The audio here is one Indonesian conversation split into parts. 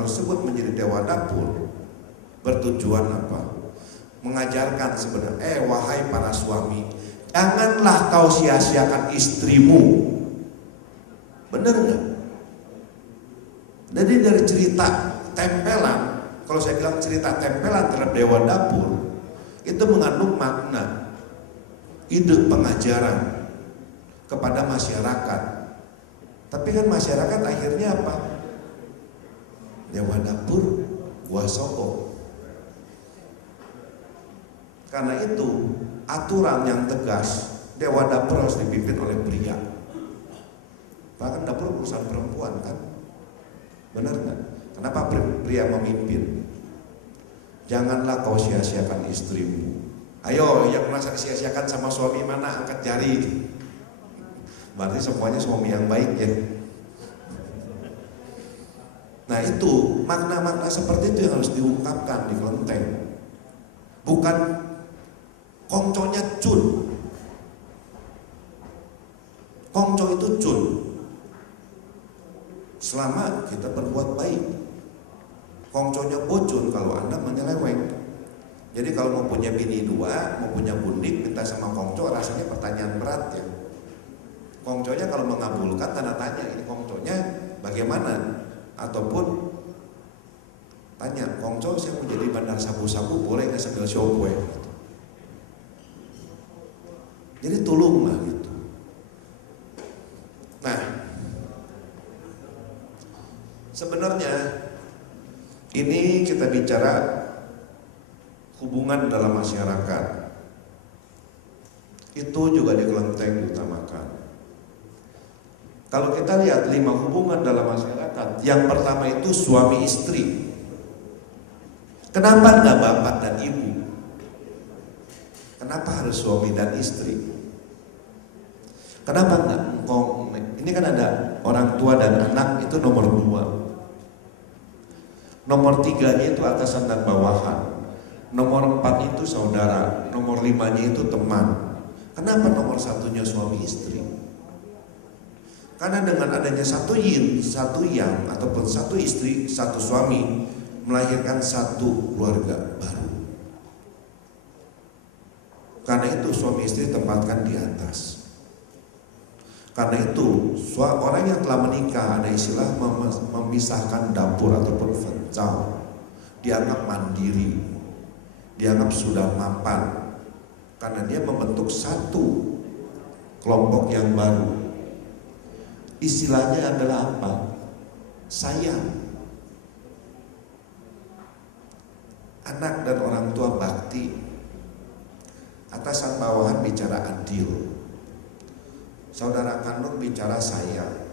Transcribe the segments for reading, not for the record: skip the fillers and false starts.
tersebut menjadi dewa dapur bertujuan apa? Mengajarkan sebenarnya, wahai para suami, janganlah kau sia-siakan istrimu. Bener nggak? Jadi dari cerita tempelan, kalau saya bilang cerita tempelan terhadap dewa dapur, itu mengandung makna, ide pengajaran kepada masyarakat. Tapi kan masyarakat akhirnya apa? Dewa dapur gua sogok. Karena itu aturan yang tegas, dewa dapur harus dipimpin oleh pria. Bahkan dapur urusan perempuan kan, benar nggak? Kenapa pria memimpin? Janganlah kau sia-siakan istrimu. Ayo, yang merasa sia-siakan sama suami mana, angkat jari. Berarti semuanya suami yang baik ya. Nah itu makna-makna seperti itu yang harus diungkapkan di kelenteng. Bukan kongconya cun. Kongco itu cun selama kita berbuat baik. Kongconya bocun kalau Anda menyeleweng. Jadi kalau mau punya bini dua, mau punya bundik, minta sama kongco, rasanya pertanyaan berat ya. Kongconya kalau mengabulkan, tanda tanya, ini kongconya bagaimana? Ataupun tanya, kongco saya mau jadi bandar sabu-sabu, boleh nggak sambil showboy? Jadi tolonglah gitu. Nah, sebenarnya ini kita bicara hubungan dalam masyarakat. Itu juga di kelenteng diutamakan. Kalau kita lihat 5 hubungan dalam masyarakat, yang pertama itu suami istri. Kenapa enggak bapak dan ibu? Kenapa harus suami dan istri? Kenapa enggak engkau? Ini kan ada orang tua dan anak, itu nomor 2. Nomor 3-nya itu atasan dan bawahan. Nomor 4 itu saudara. Nomor 5-nya itu teman. Kenapa nomor 1-nya suami istri? Karena dengan adanya satu yin, satu yang, ataupun satu istri, satu suami, melahirkan satu keluarga baru. Karena itu suami istri tempatkan di atas. Karena itu orang yang telah menikah, ada istilah memisahkan dapur ataupun fencau, dianggap mandiri, dianggap sudah mapan, karena dia membentuk satu kelompok yang baru. Istilahnya adalah apa? Sayang. Anak dan orang tua bakti. Atasan bawahan bicara adil. Saudara kandung bicara sayang.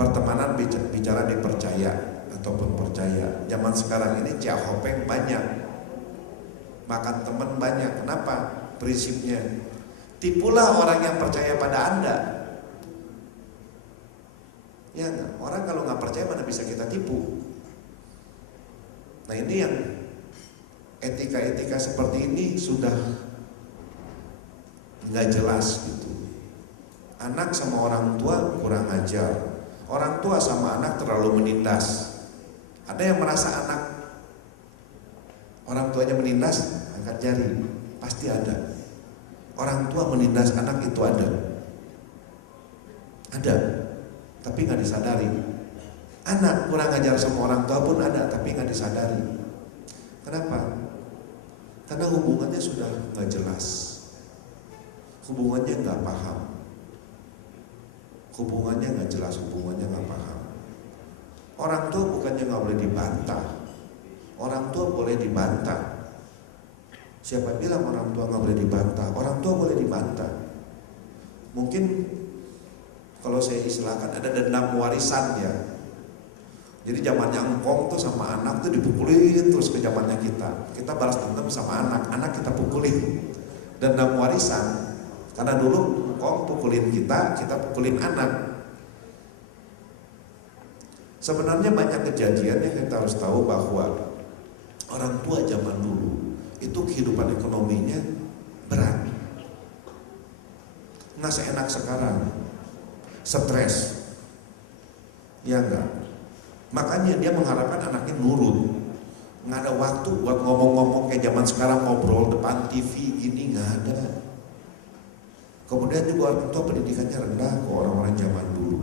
Pertemanan bicara dipercaya ataupun percaya. Zaman sekarang ini ciahopeng banyak. Makan teman banyak. Kenapa? Prinsipnya, tipulah orang yang percaya pada Anda. Ya, orang kalau nggak percaya mana bisa kita tipu. Nah ini yang etika-etika seperti ini sudah nggak jelas gitu. Anak sama orang tua kurang ajar, orang tua sama anak terlalu menindas. Ada yang merasa anak orang tuanya menindas, angkat jari, pasti ada. Orang tua menindas anak itu ada, tapi nggak disadari. Anak kurang ajar sama orang tua pun ada, tapi nggak disadari. Kenapa? Karena hubungannya sudah nggak jelas, hubungannya nggak paham, hubungannya nggak jelas, hubungannya nggak paham. Orang tua bukannya nggak boleh dibantah, orang tua boleh dibantah. Siapa bilang orang tua nggak boleh dibantah? Orang tua boleh dibantah. Mungkin kalau saya istilahkan ada dendam warisan ya. Jadi zamannya engkong tuh sama anak tuh dipukulin terus ke zamannya kita. Kita balas dendam sama anak kita pukulin. Dendam warisan. Karena dulu engkong pukulin kita pukulin anak. Sebenarnya banyak kejadian yang kita harus tahu bahwa orang tua zaman dulu itu kehidupan ekonominya berat. Nggak seenak sekarang. Stres, ya enggak. Makanya dia mengharapkan anaknya nurut. Nggak ada waktu buat ngomong-ngomong kayak zaman sekarang, ngobrol depan TV gini, nggak ada. Kemudian juga orang tua pendidikannya rendah ke orang-orang zaman dulu.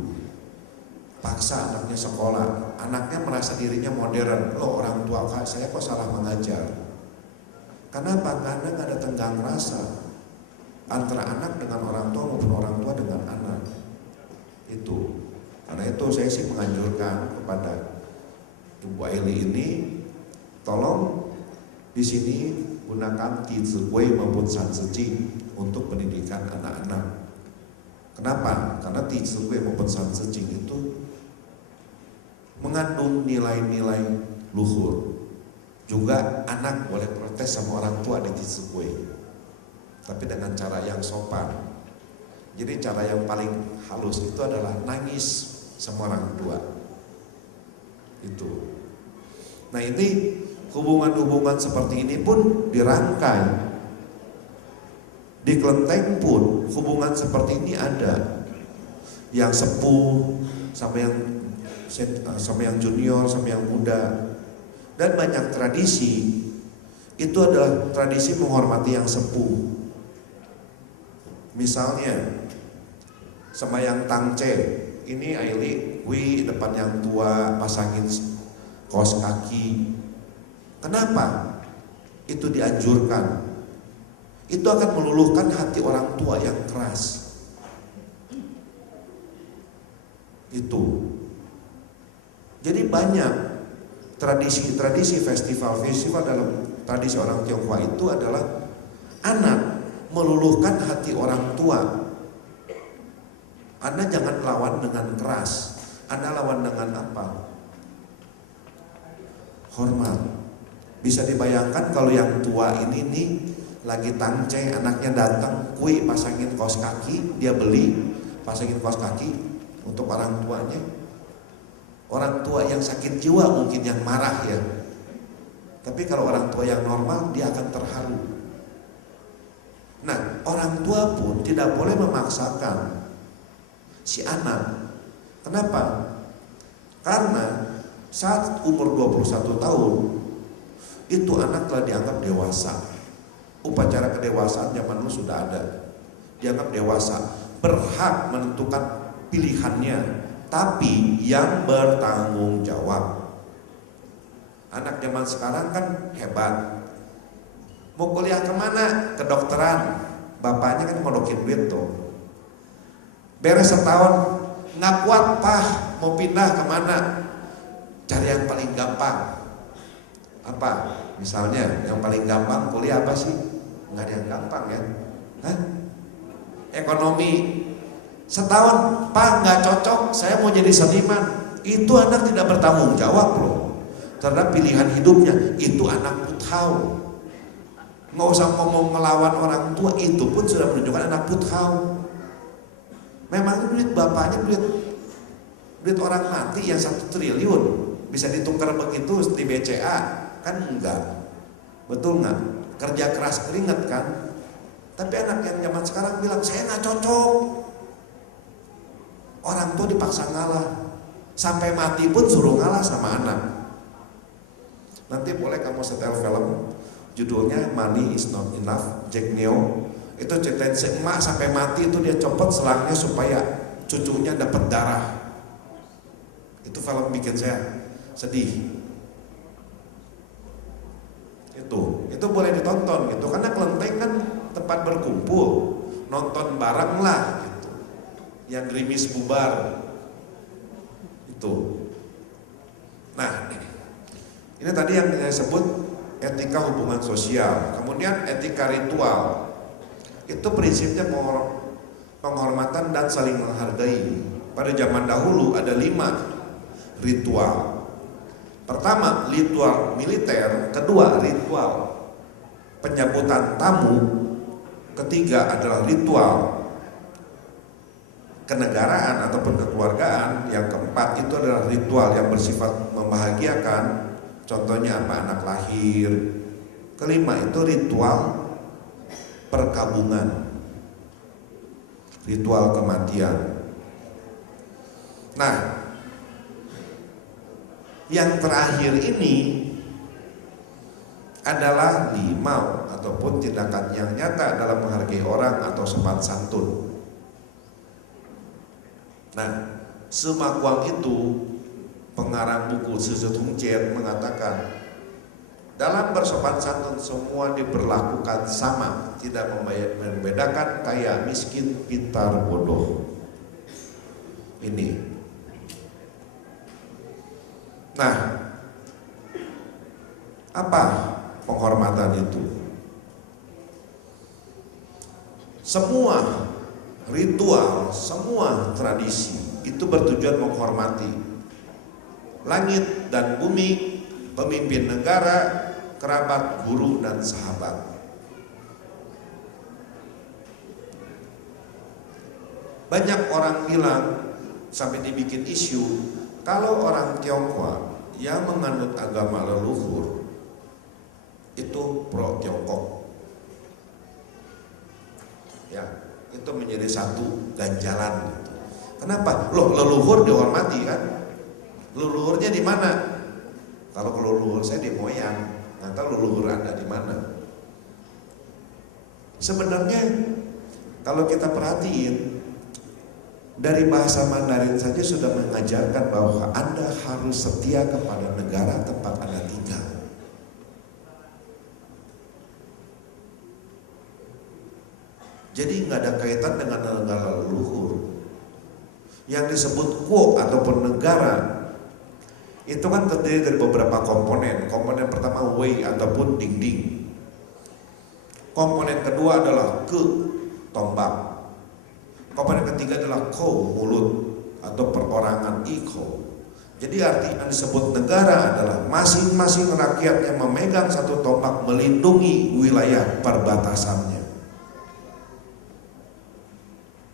Paksa anaknya sekolah, anaknya merasa dirinya modern. Loh, orang tua saya kok salah mengajar. Kenapa? Karena nggak ada tenggang rasa antara anak dengan orang tua maupun orang tua dengan anak. Itu. Karena itu saya sih menganjurkan kepada Ibu Aili ini, tolong di sini gunakan Tizigui maupun Sanziji untuk pendidikan anak-anak. Kenapa? Karena Tizigui maupun Sanziji itu mengandung nilai-nilai luhur. Juga anak boleh protes sama orang tua di Tizigui, tapi dengan cara yang sopan. Jadi cara yang paling halus itu adalah nangis sama orang tua. Itu. Nah, ini hubungan-hubungan seperti ini pun dirangkai. Di kelenteng pun hubungan seperti ini ada. Yang sepuh sama yang junior sama yang muda. Dan banyak tradisi itu adalah tradisi menghormati yang sepuh. Misalnya sembahyang tangce, ini Aili depan yang tua pasangin kaos kaki. Kenapa? Itu dianjurkan. Itu akan meluluhkan hati orang tua yang keras. Itu. Jadi banyak tradisi-tradisi festival-festival dalam tradisi orang Tionghoa itu adalah anak meluluhkan hati orang tua. Anda jangan lawan dengan keras. Anda lawan dengan apa? Hormat. Bisa dibayangkan kalau yang tua ini nih lagi tangce, anaknya datang, kui pasangin kaos kaki, dia beli, pasangin kaos kaki untuk orang tuanya. Orang tua yang sakit jiwa mungkin yang marah ya. Tapi kalau orang tua yang normal, dia akan terharu. Nah, orang tua pun tidak boleh memaksakan si anak. Kenapa? Karena saat umur 21 tahun itu anak telah dianggap dewasa. Upacara kedewasaan zaman dulu sudah ada. Dianggap dewasa, berhak menentukan pilihannya, tapi yang bertanggung jawab. Anak zaman sekarang kan hebat. Mau kuliah kemana? Kedokteran. Bapaknya kan ngodokin duit tuh. Beres setahun, nggak kuat Pak, mau pindah kemana? Cari yang paling gampang. Apa? Misalnya yang paling gampang kuliah apa sih? Nggak ada yang gampang ya. Hah? Ekonomi. Setahun, Pak nggak cocok, saya mau jadi seniman. Itu anak tidak bertanggung jawab loh terhadap pilihan hidupnya. Itu anak puthau. Nggak usah ngomong ngelawan orang tua, itu pun sudah menunjukkan anak puthau. Memang duit bapaknya duit orang mati yang 1 triliun bisa ditukar begitu di BCA kan enggak. Betul nggak? Kerja keras keringat kan. Tapi anak yang zaman sekarang bilang saya nggak cocok. Orang tua dipaksa ngalah. Sampai mati pun suruh ngalah sama anak. Nanti boleh kamu setel film judulnya Money is Not Enough, Jack Neo. Itu ceritain si emak sampai mati itu dia copot selangnya supaya cucunya dapat darah. Itu film bikin saya sedih. Itu boleh ditonton gitu, karena kelenteng kan tempat berkumpul, nonton bareng lah gitu. Yang gerimis bubar itu. Nah, ini tadi yang saya sebut etika hubungan sosial. Kemudian etika ritual. Itu prinsipnya penghormatan dan saling menghargai. Pada zaman dahulu ada 5 ritual. Pertama, ritual militer. Kedua, ritual penyambutan tamu. Ketiga adalah ritual kenegaraan ataupun kekeluargaan. Yang keempat itu adalah ritual yang bersifat membahagiakan. Contohnya apa? Anak lahir. Kelima itu ritual perkabungan, ritual kematian. Nah, Yang terakhir ini adalah limau ataupun tindakan yang nyata dalam menghargai orang atau sopan santun. Nah, Sima Guang itu pengarang buku Suzut Hung Chen mengatakan, dalam bersopan santun semua diperlakukan sama, tidak membedakan kaya, miskin, pintar, bodoh. Ini. Nah, apa penghormatan itu? Semua ritual, semua tradisi itu bertujuan menghormati langit dan bumi, pemimpin negara, kerabat, guru, dan sahabat. Banyak orang bilang, sampai dibikin isu, kalau orang Tionghoa yang menganut agama leluhur itu pro Tiongkok. Ya, itu menjadi satu ganjalan. Kenapa? Loh, leluhur dihormati kan? Leluhurnya di mana? Kalau leluhur saya di Moyang, nggak tahu leluhur Anda di mana. Sebenarnya kalau kita perhatiin dari bahasa Mandarin saja sudah mengajarkan bahwa Anda harus setia kepada negara tempat Anda tinggal. Jadi nggak ada kaitan dengan negara leluhur. Yang disebut kuo ataupun negara itu kan terdiri dari beberapa komponen. Komponen pertama wei ataupun dinding. Komponen kedua adalah ke, tombak. Komponen ketiga adalah ko, mulut atau perorangan, iko. Jadi arti yang disebut negara adalah masing-masing rakyat yang memegang satu tombak melindungi wilayah perbatasannya.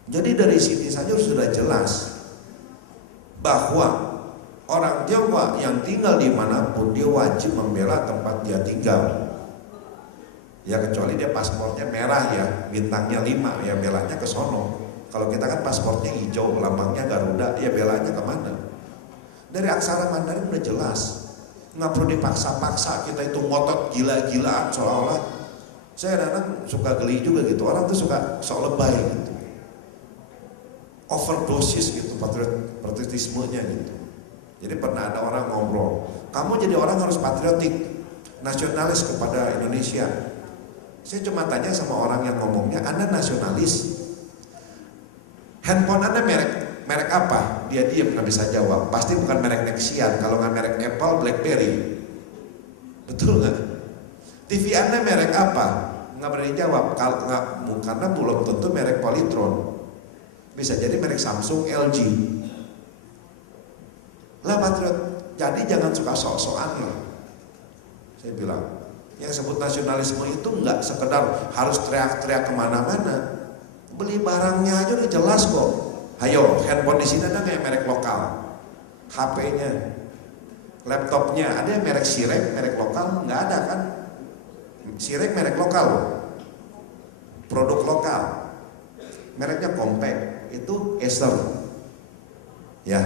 Jadi dari sini saja sudah jelas bahwa orang Tionghoa yang tinggal dimanapun dia wajib membela tempat dia tinggal. Ya kecuali dia paspornya merah ya, bintangnya 5 ya belanya ke sono. Kalau kita kan paspornya hijau, lambangnya Garuda, ya belanya kemana? Dari aksara Mandarin udah jelas, nggak perlu dipaksa-paksa kita itu ngotot gila-gilaan seolah-olah. Saya kadang suka geli juga gitu, orang tuh suka sok lebay gitu, overdosis gitu patriotismenya gitu. Jadi pernah ada orang ngobrol, kamu jadi orang harus patriotik, nasionalis kepada Indonesia. Saya cuma tanya sama orang yang ngomongnya, Anda nasionalis? Handphone Anda merek apa? Dia diam, nggak bisa jawab. Pasti bukan merek Nexian, kalau nggak merek Apple, BlackBerry. Betul nggak? TV Anda merek apa? Nggak berani jawab. Kalau nggak, karena belum tentu merek Polytron. Bisa jadi merek Samsung, LG. Lah patriot, jadi jangan suka sok-sokan lah. Saya bilang, yang sebut nasionalisme itu nggak sekedar harus teriak-teriak kemana-mana. Beli barangnya aja udah jelas kok. Hayo, handphone di sini ada nggak yang merek lokal? HP-nya, laptopnya ada yang merek Sirek, merek lokal? Nggak ada kan? Sirek merek lokal loh, produk lokal. Mereknya compact, itu Acer. Ya,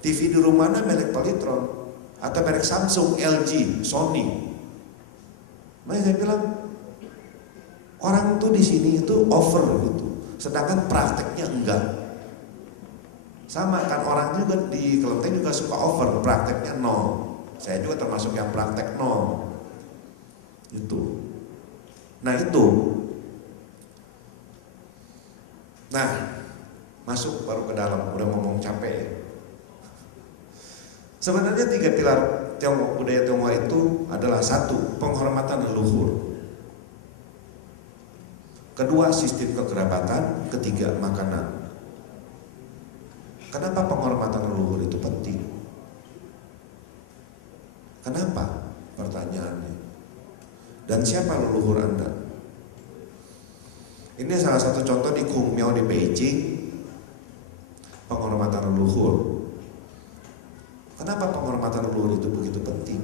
TV di rumahnya merek Polytron atau merek Samsung, LG, Sony. Makanya saya bilang orang tuh di sini itu over gitu, sedangkan prakteknya enggak. Sama kan orang juga di Kelenteng juga suka over, prakteknya nol. Saya juga termasuk yang praktek nol. Itu. Nah itu. Nah, masuk baru ke dalam, udah ngomong capek ya. Sebenarnya 3 pilar Tionghoa, budaya Tionghoa itu adalah 1, penghormatan leluhur. Kedua, sistem kekerabatan. Ketiga, makanan. Kenapa penghormatan leluhur itu penting? Kenapa? Pertanyaannya. Dan siapa leluhur Anda? Ini salah satu contoh di Kungmiao di Beijing, penghormatan leluhur. Kenapa penghormatan leluhur itu begitu penting?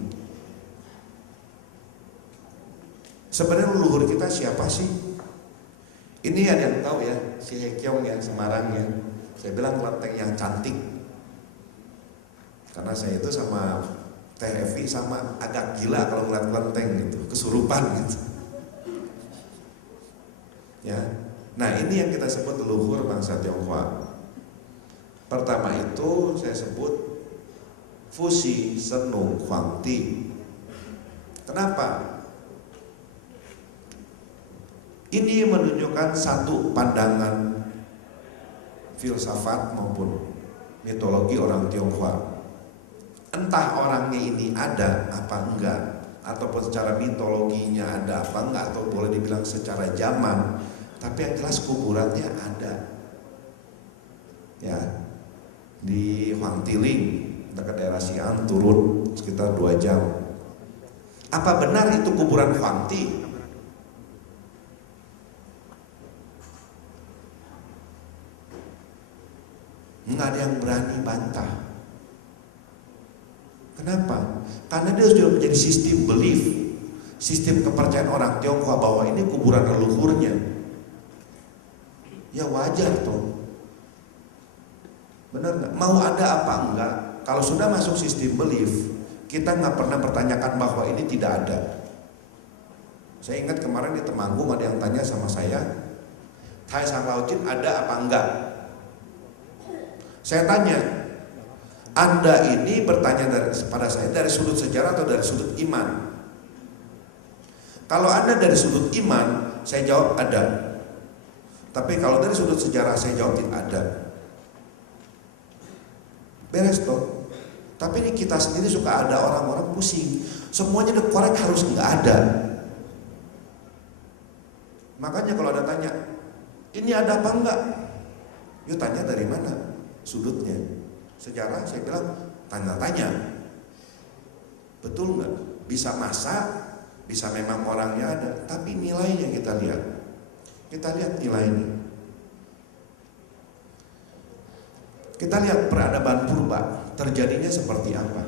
Sebenarnya leluhur kita siapa sih? Ini ada yang tahu ya, si Hekyong ya, Semarang ya. Saya bilang Kelenteng yang cantik. Karena saya itu sama Teh Evi sama agak gila kalau ngeliat kelenteng gitu, kesurupan gitu. Ya. Nah, ini yang kita sebut leluhur bangsa Tionghoa. Pertama itu saya sebut Fusi Senung Huangti. Kenapa? Ini menunjukkan satu pandangan filsafat maupun mitologi orang Tionghoa. Entah orangnya ini ada apa enggak, ataupun secara mitologinya ada apa enggak, atau boleh dibilang secara zaman, tapi yang jelas kuburannya ada. Ya, di Huangtiling dekat daerah Xi'an turun sekitar 2 jam. Apa benar itu kuburan Huangti? Nggak ada yang berani bantah. Kenapa? Karena dia sudah menjadi sistem belief, sistem kepercayaan orang Tionghoa bahwa ini kuburan leluhurnya. Ya wajar tuh. Benar nggak? Mau ada apa enggak? Kalau sudah masuk sistem belief, kita nggak pernah pertanyakan bahwa ini tidak ada. Saya ingat kemarin di Temanggung ada yang tanya sama saya, Tai Sang Lao Chin ada apa enggak? Saya tanya, Anda ini bertanya pada saya dari sudut sejarah atau dari sudut iman? Kalau Anda dari sudut iman, saya jawab ada. Tapi kalau dari sudut sejarah, saya jawab tidak ada. Beres toh. Tapi ini kita sendiri suka ada orang-orang pusing. Semuanya dikorek harus nggak ada. Makanya kalau ada tanya, ini ada apa enggak? Yuk tanya dari mana sudutnya. Sejarah saya bilang tanya-tanya. Betul nggak? Bisa masak, bisa memang orangnya ada, tapi nilainya kita lihat. Kita lihat nilainya. Kita lihat peradaban purba terjadinya seperti apa.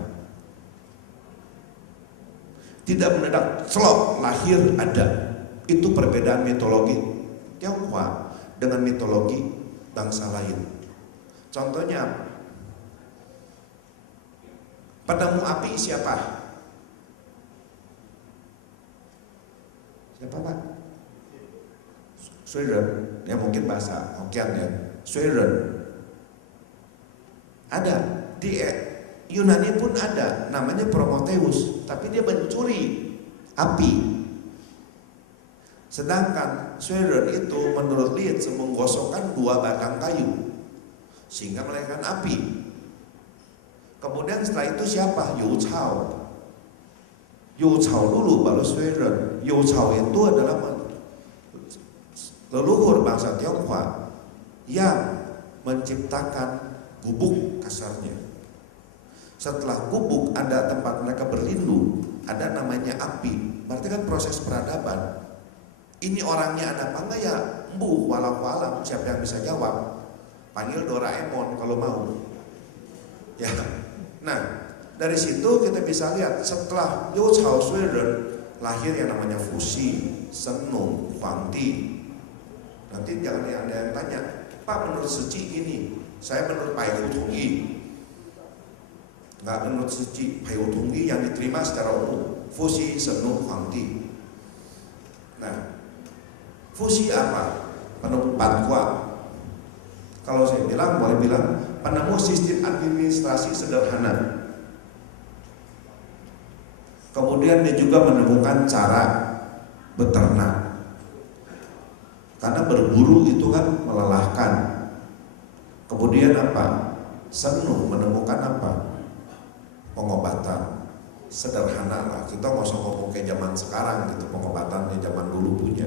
Tidak mendadak selok lahir ada. Itu perbedaan mitologi Tionghoa dengan mitologi bangsa lain. Contohnya, penemu api siapa? Siapa Pak? Sweden, ya mungkin bahasa Hokkien ya. Sweden. Ada di Yunani pun ada, namanya Prometheus, tapi dia mencuri api. Sedangkan Sweden itu menurut Leeds menggosokkan 2 batang kayu sehingga melahirkan api. Kemudian setelah itu siapa? Yu Chao. Yu Chao dulu baru Sweden. Yu Chao itu adalah leluhur bangsa Tionghoa yang menciptakan gubuk kasarnya. Setelah gubuk ada tempat mereka berlindung, ada namanya api. Berarti kan proses peradaban. Ini orangnya ada apa enggak ya? Mbuh walau alam, siapa yang bisa jawab? Panggil Doraemon kalau mau. Ya. Nah, dari situ kita bisa lihat setelah Yu Chao Sweden lahir yang namanya Fusi Senung Huangti. Nanti jangan ada yang tanya, Pak menurut Seci ini, saya menurut Pai Hu Tongyi. Nggak menurut Seci, Pai Hu Tongyi yang diterima secara umum Fusi Senung Huangti. Nah, Fusi apa? Penemu Patwa. Kalau saya bilang, boleh bilang penemu sistem administrasi sederhana. Kemudian dia juga menemukan cara beternak. Karena berburu itu kan melelahkan. Kemudian apa? Senung menemukan apa? Pengobatan. Sederhana lah. Kita nggak usah ngomong kayak zaman sekarang gitu. Pengobatan yang zaman dulu punya.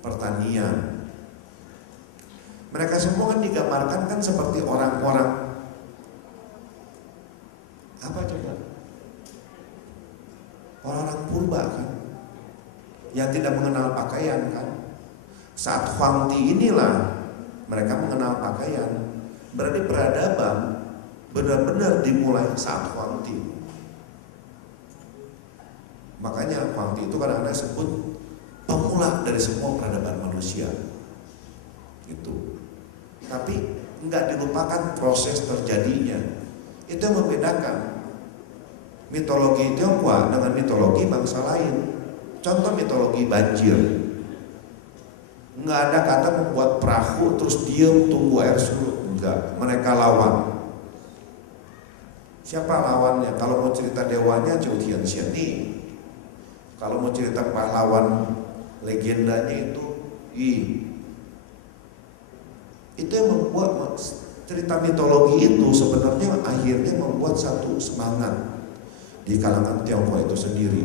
Pertanian. Mereka semua kan digambarkan kan seperti orang-orang apa coba? Orang-orang purba kan, yang tidak mengenal pakaian kan. Saat Huangti inilah mereka mengenal pakaian. Berarti peradaban benar-benar dimulai saat Huangti. Makanya Huangti itu kadang-kadang disebut pemula dari semua peradaban manusia. Gitu. Tapi nggak dilupakan proses terjadinya. Itu yang membedakan. mitologi Tionghoa dengan mitologi bangsa lain. Contoh mitologi banjir, nggak ada kata membuat perahu terus diam tunggu air surut, enggak. Mereka lawan. Siapa lawannya? Kalau mau cerita dewanya Zhou Tianxian nih. Kalau mau cerita pahlawan legendanya itu itu yang membuat cerita mitologi itu sebenarnya akhirnya membuat satu semangat di kalangan Tionghoa itu sendiri.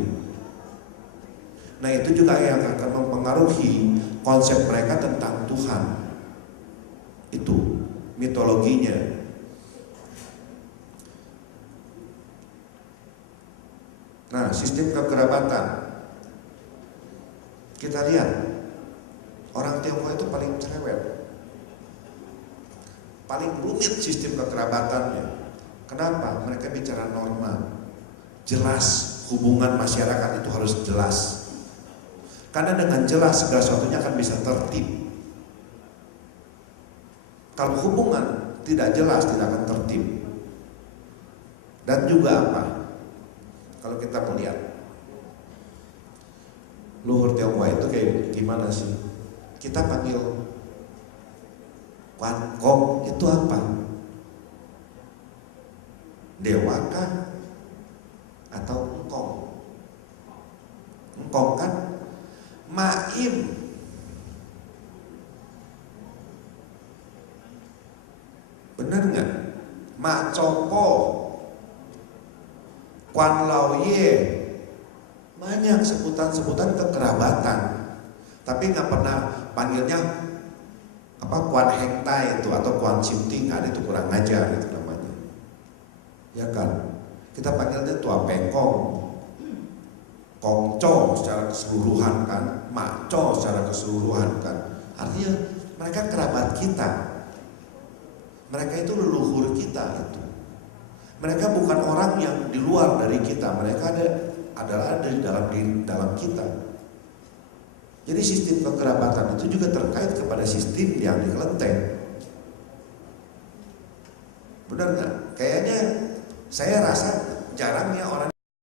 Nah itu juga yang akan mempengaruhi konsep mereka tentang Tuhan. Itu mitologinya. Nah, sistem kekerabatan. Kita lihat orang Tionghoa itu paling cerewet, paling rumit sistem kekerabatannya. Kenapa? Mereka bicara norma, jelas, hubungan masyarakat itu harus jelas. Karena dengan jelas segala sesuatunya akan bisa tertib. Kalau hubungan tidak jelas tidak akan tertib. Dan juga apa? Kalau kita melihat luhur Tionghoa itu kayak gimana sih? Kita panggil Quan Kong itu apa? Dewa kah? Atau engkong? Engkong kan? Maim. Benar nggak? Ma Copo, Quan Lao Ye, banyak sebutan-sebutan kekerabatan, tapi nggak pernah panggilnya apa Quan Heng Tai itu atau Quan Sim Ting, ada itu kurang ajar itu namanya, ya kan? Kita panggilnya Tua Pekong, Kong Cho secara keseluruhan kan, Mak Cho secara keseluruhan kan, artinya mereka kerabat kita, mereka itu leluhur kita itu. Mereka bukan orang yang di luar dari kita, mereka adalah di dalam kita. Jadi sistem kekerabatan itu juga terkait kepada sistem yang di kelenteng. Benar nggak? Kayaknya saya rasa jarangnya orang